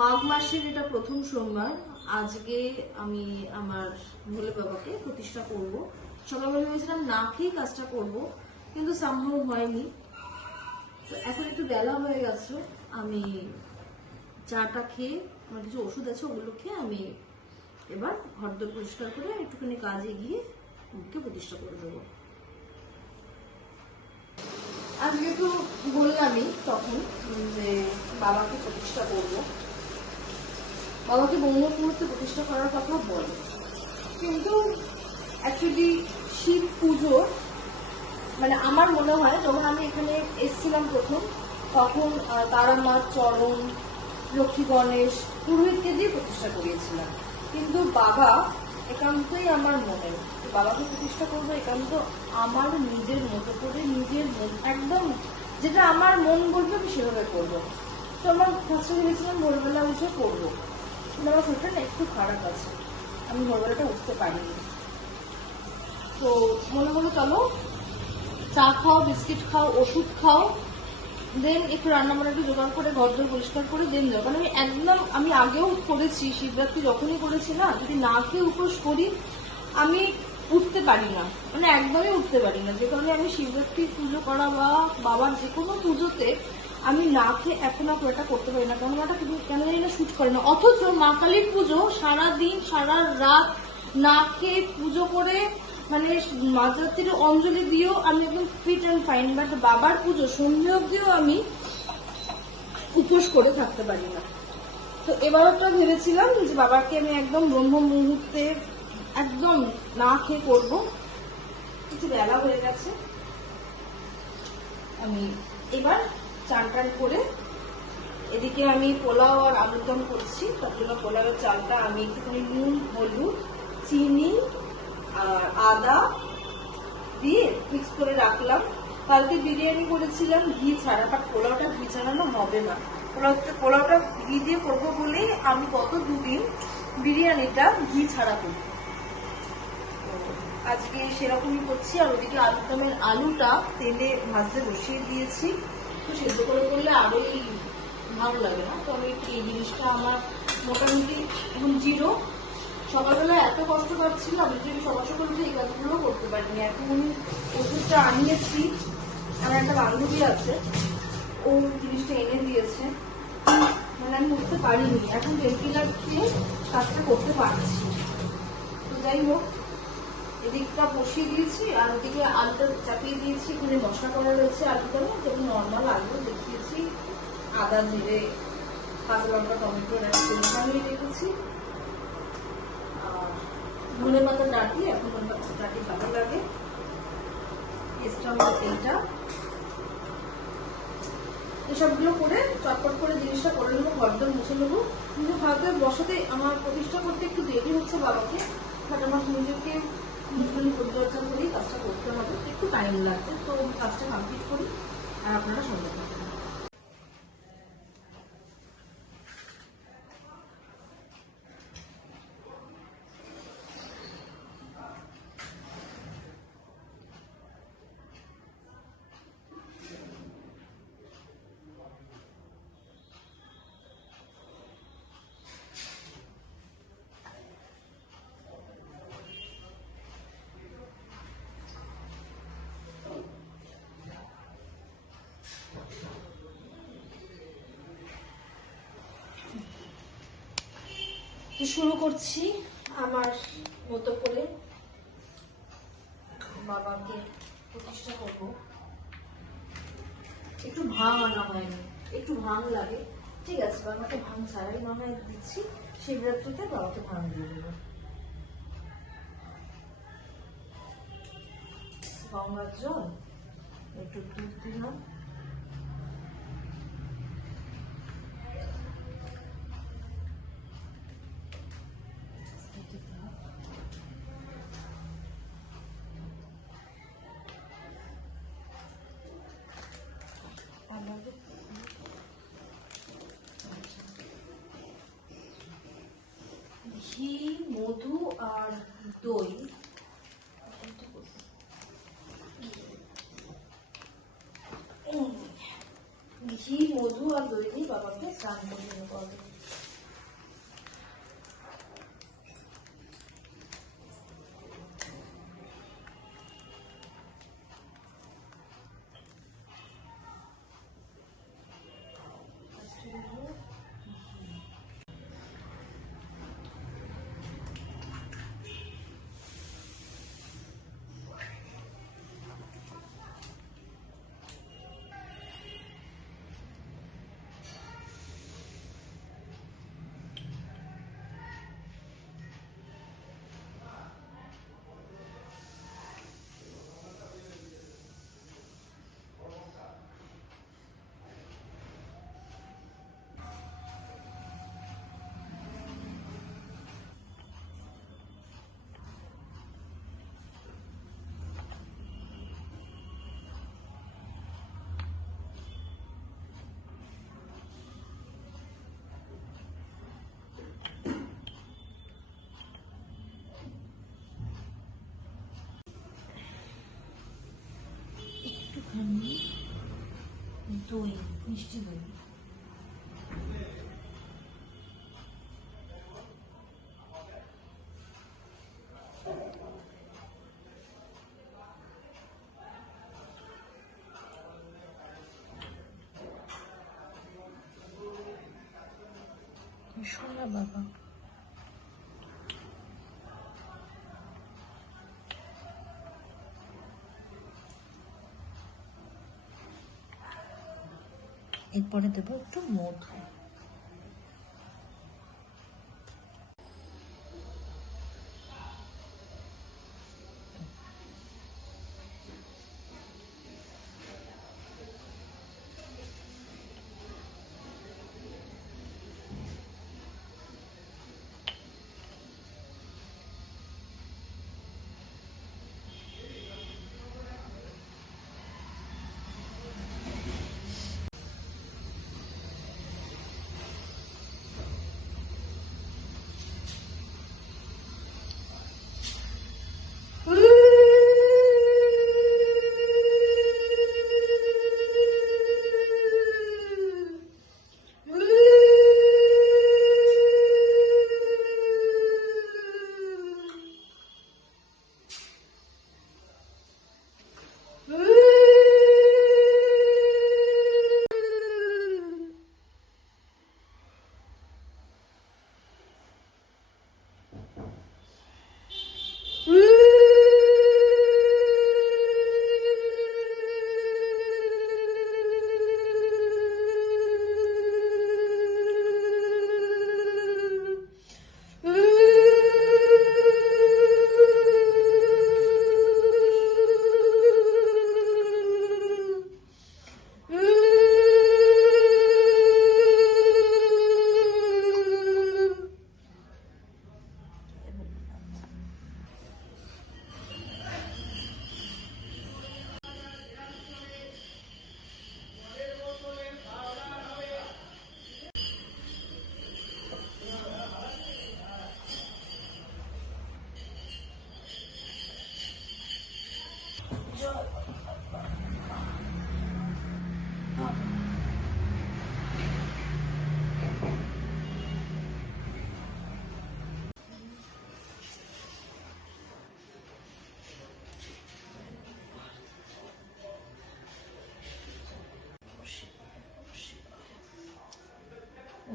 মাঘ মাসের এটা প্রথম সোমবার। আজকে আমি আমার ভোলে বাবাকে প্রতিষ্ঠা করব। সকালবেলা ভেবেছিলাম না খেয়ে কাজটা করব, কিন্তু সামহাও হয়নি। তো এখন একটু বেলা হয়ে গেছে, আমি চাটা খেয়ে, আমার কিছু ওষুধ আছে ওগুলো খেয়ে আমি এবার ঘরদোর পরিষ্কার করে একটুখানি কাজে গিয়ে মুখকে প্রতিষ্ঠা করে দেবো। আজকে তো বললামই তখন যে বাবাকে প্রতিষ্ঠা করব, বাবাকে ব্রহ্ম মুহূর্তে প্রতিষ্ঠা করার কথা বলে, কিন্তু অ্যাকচুয়ালি শিব পুজো মানে আমার মনে হয় যখন আমি এখানে এসেছিলাম প্রথম, তখন তারা মা, চরণ, লক্ষ্মী গণেশ, পুরোহিতকে দিয়ে প্রতিষ্ঠা করিয়েছিলাম। কিন্তু বাবা একান্তই আমার মনে, বাবাকে প্রতিষ্ঠা করবো একান্ত আমার নিজের মতো করে, নিজের মন একদম যেটা আমার মন বলবে আমি সেভাবে করবো। তো আমার ফার্স্টে ভেবেছিলাম ভোরবেলা উঠে করবো, কিন্তু আমার শরীরটা না একটু খারাপ আছে, আমি ভোরবেলাটা উঠতে পারিনি। তো মনে হলো চলো চা খাও, বিস্কিট খাও, ওষুধ খাও, দেন একটু রান্না বান্নাকে জোগাড় করে ঘরদোর পরিষ্কার করে দেন যাও। কারণ আমি আগেও করেছি, শিবরাত্রি যখনই করেছি না, যদি না খেয়ে উপোস করি আমি উঠতে পারি না, মানে একদমই উঠতে পারি না। যে কারণে আমি শিবরাত্রি পুজো করা বা বাবার যে কোনো পুজোতে আমি না খেয়ে এখন আর এটা করতে পারি না, কারণ ওটা কেন জানি না শুট করে না। অথচ মা কালীর পুজো সারাদিন সারা রাত না খেয়ে পুজো করে, মানে মাঝরাত্রির অঞ্জলি দিয়েও আমি একদম ফিট অ্যান্ড ফাইন, বাট বাবার পুজো সন্ধ্যে অব্দিও আমি উপোস করে থাকতে পারি না। তো এবারটা ভেবেছিলাম যে বাবাকে আমি একদম ব্রহ্ম মুহূর্তে একদম না খেয়ে করবো। কিছু বেলা হয়ে গেছে, আমি এবার চান টান করে এদিকে আমি পোলাও আর আলুর দম করছি। তার জন্য পোলাওয়ের চালটা আমি একটুখানি নুন, হলুদ, চিনি আর আদা দিয়ে মিক্স করে রাখলাম। কালকে বিরিয়ানি করেছিলাম ঘি ছাড়া, বাট পোলাওটা ঘি ছাড়ানো হবে না। পোলাওটা ঘি দিয়ে করবো বলেই আমি গত দুদিন বিরিয়ানিটা ঘি ছাড়া করি, আজকে সেরকমই করছি। আর ওদিকে আলুদমের আলুটা তেলে ভাজতে বসিয়ে দিয়েছি, তো সেদ্ধ করে করলে আরোই ভালো লাগে না। তো আমি এই জিনিসটা আমার মোটামুটি এখন জিরো। সকালবেলা এত কষ্ট পাচ্ছিলাম যে আমি সকাল সকাল উঠে এই কাজগুলো করতে পারিনি। এখন আমি ওষুধটা আনিয়েছি, আমার একটা বান্ধবী আছে, ও জিনিসটা এনে দিয়েছে, মানে আমি উঠতে পারিনি। এখন পেনকিলার খেয়ে কাজটা করতে পারছি। তো যাই হোক, এদিকটা বসিয়ে দিয়েছি আর ওদিকে আলুটা চাপিয়ে দিয়েছি। এখানে মশলা করা রয়েছে আলুটা, যেমন নর্মাল আলু দেখিয়েছি, আদা, জিরে, কাঁচা লঙ্কা, টমেটো বানিয়ে রেখেছি। আর ধনে পাতা ডাটি, এখন ধনে পাতা ডাটি ভালো লাগে, এইটা এসবগুলো করে চটপট করে জিনিসটা করে নেবো, ঘরদোর মুছে নেবো। কিন্তু হয়তো বসাতে আমার প্রতিষ্ঠা করতে একটু দেরি হচ্ছে বাবাকে, বাট আমার নিজেকে পরিচর্যা করেই কাজটা করতে হবে, একটু টাইম লাগছে। তো কাজটা কমপ্লিট করি আর আপনারা সঙ্গে থাকুন। শুরু করছি আমার মতো করে, বাবাকে প্রতিষ্ঠা করবো। একটু ভাং আনা হয়নি, একটু ভাং লাগে, ঠিক আছে, বাবাকে ভাং ছাড়াই না হয় দিচ্ছি। শিবরাত্রিতে বাবাকে ভাং দিয়ে দেবো। গঙ্গার জল, একটু দুধ দিলাম, ঘি, মধু আর দই, ঘি, মধু আর দই দিয়ে বাবাকে স্নান করে নেবো। মিষ্টি দই। শোনা বাবা, এরপরে দেবো একটু মধু।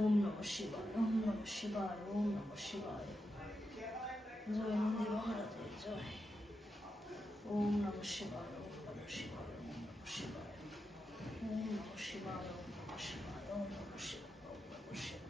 ওম নমঃ শিবায়, ওম নমঃ শিবায়, ওম নমঃ শিবায়। জয় নন্দী মহারাজের জয়। ওম নমঃ শিবায়, ওম নমঃ শিবায়, ওম নমঃ শিবায়, ওম নমঃ শিবায়, ওম নমঃ শিবায়, ওম নমঃ শিবায়, ওম নমঃ শিবায়।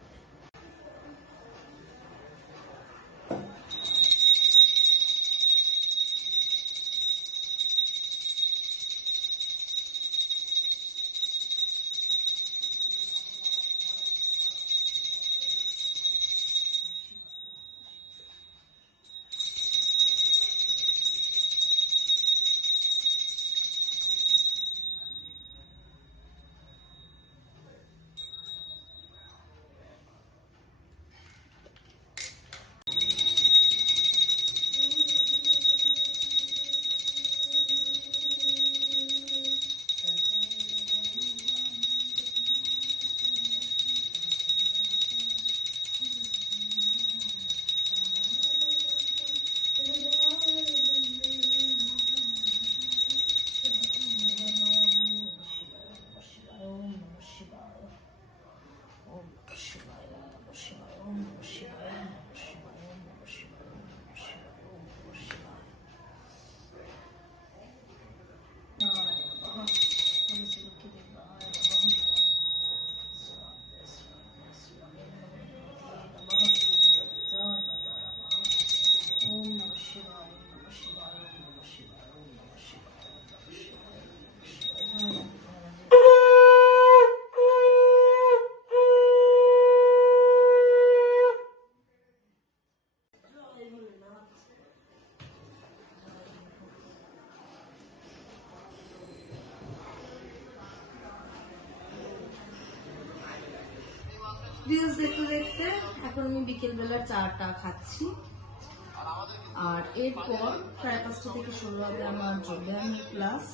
রিলস দেখতে দেখতে এখন আমি বিকেল বেলার চাটা খাচ্ছি। আর এরপর 5:30 থেকে শুরু হবে আমার যোগব্যায়ামের ক্লাস।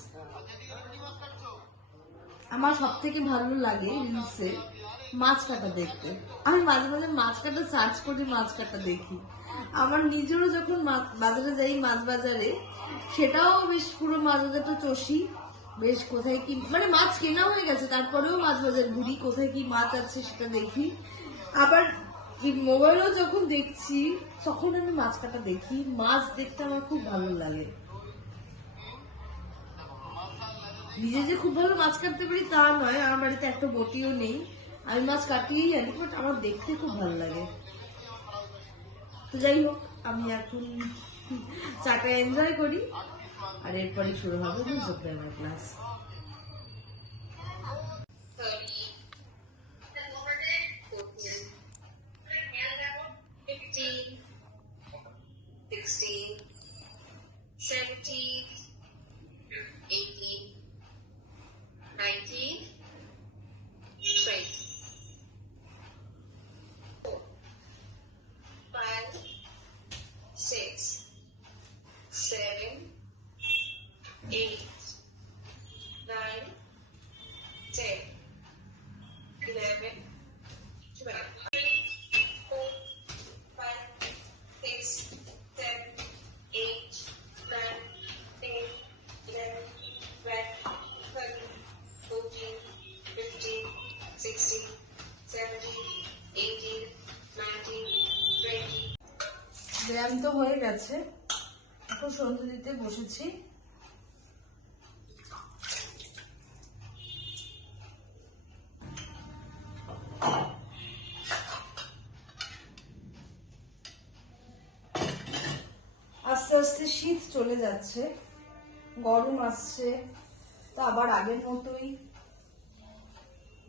আমার সব থেকে ভালো লাগে রিলসে মাছ কাটা দেখতে। আমি মাঝে মাঝে মাছ কাটা সার্চ করি, মাছ কাটা দেখি। আমার নিজেরও যখন বাজারে যাই, মাছ বাজারে, সেটাও বেশ পুরো মাছ বাজারটা চষি, বেশ কোথায় কি মানে মাছ কেনা হয়ে গেছে, তারপরেও মাছ বাজার ঘুরি, কোথায় কি মাছ আছে সেটা দেখি। আবার মোবাইলেও যখন দেখছি তখন আমি মাছ কাটা দেখি। মাছ দেখতে আমার খুব ভালো লাগে। নিজে যে খুব ভালো মাছ কাটতে পারি তা নয়, আমার বাড়িতে একটা বটিও নেই, আমি মাছ কাটিয়েই জানি, বাট আমার দেখতে খুব ভালো লাগে। তো যাই হোক, আমি এখন চাটা এনজয় করি, আর এরপরে শুরু হবে যোগব্যায়ামের ক্লাস। 16, 17, 18, 19, 20, 4, 5, 6, 7, 8, 9, 10, 11, 12, 3, 4, 5, 6, 7, 8, 9, 10, 11, 12, 13, 14, 15, 16, 17, 18, 19, 20. ব্যায়াম তো হয়ে গেছে, এখন সন্ধ্যে দিতে বসেছি। আস্তে আস্তে শীত চলে যাচ্ছে, গরম আসছে, তা আবার আগের মতোই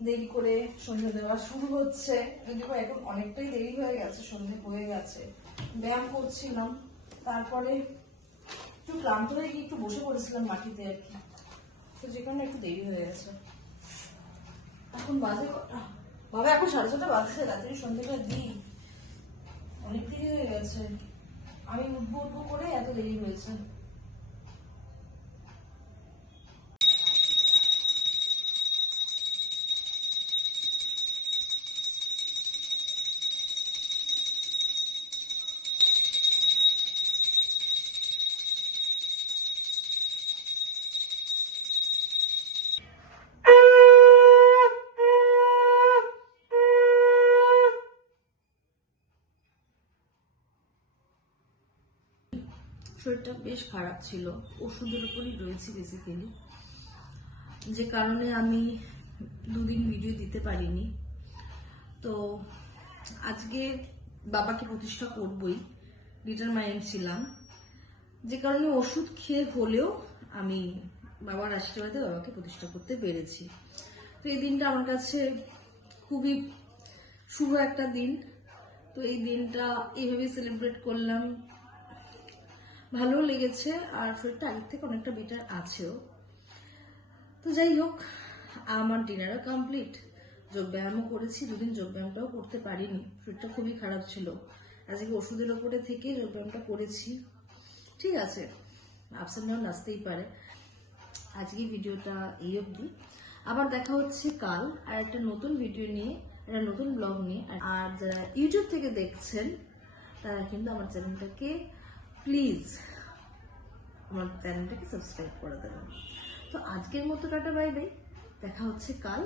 দেরি করে সন্ধ্যে দেওয়া শুরু হচ্ছে। যদিও এখন অনেকটাই দেরি হয়ে গেছে, সন্ধ্যে হয়ে গেছে। ব্যায়াম করছিলাম, তারপরে একটু ক্লান্ত হয়ে গিয়ে একটু বসে পড়েছিলাম মাটিতে আর কি, তো যে কারণে একটু দেরি হয়ে গেছে। এখন বাজে কটা? বাবা এখন 6:30 বাজছে, রাত্রি সন্ধ্যেটা দিই, অনেক দেরি হয়ে গেছে। আমি উঠবো উঠবো করে এত দেরি হয়েছে। শরীরটা বেশ খারাপ ছিল, ওষুধের উপরই রয়েছি বেসিক্যালি, যে কারণে আমি দুদিন ভিডিও দিতে পারিনি। তো আজকে বাবাকে প্রতিষ্ঠা করবই, ডিটারমাইন্ড ছিলাম, যে কারণে ওষুধ খেয়ে হলেও আমি বাবার আশীর্বাদে বাবাকে প্রতিষ্ঠা করতে পেরেছি। তো এই দিনটা আমার কাছে খুবই শুভ একটা দিন। তো এই দিনটা এইভাবে সেলিব্রেট করলাম, ভালো লেগেছে, আর শরীরটা আগের থেকে অনেকটা বেটার আছেও। তো যাই হোক, আমার ডিনারও কমপ্লিট, যোগব্যায়ামও করেছি, দুদিন যোগব্যায়ামটাও করতে পারিনি, শরীরটা খুবই খারাপ ছিল। আজকে ওষুধের ওপরে থেকে যোগব্যায়ামটা করেছি, ঠিক আছে, আপস অ্যান্ড ডাউন আসতেই পারে। আজকে ভিডিওটা এই অবধি, আবার দেখা হচ্ছে কাল আর একটা নতুন ভিডিও নিয়ে, একটা নতুন ব্লগ নিয়ে। আর যারা ইউটিউব থেকে দেখছেন তারা কিন্তু আমার চ্যানেলটাকে প্লিজ আমার চ্যানেলটাকে সাবস্ক্রাইব করে দেবেন। তো আজকের মতো টাটা, বাই বাই, দেখা হচ্ছে কাল।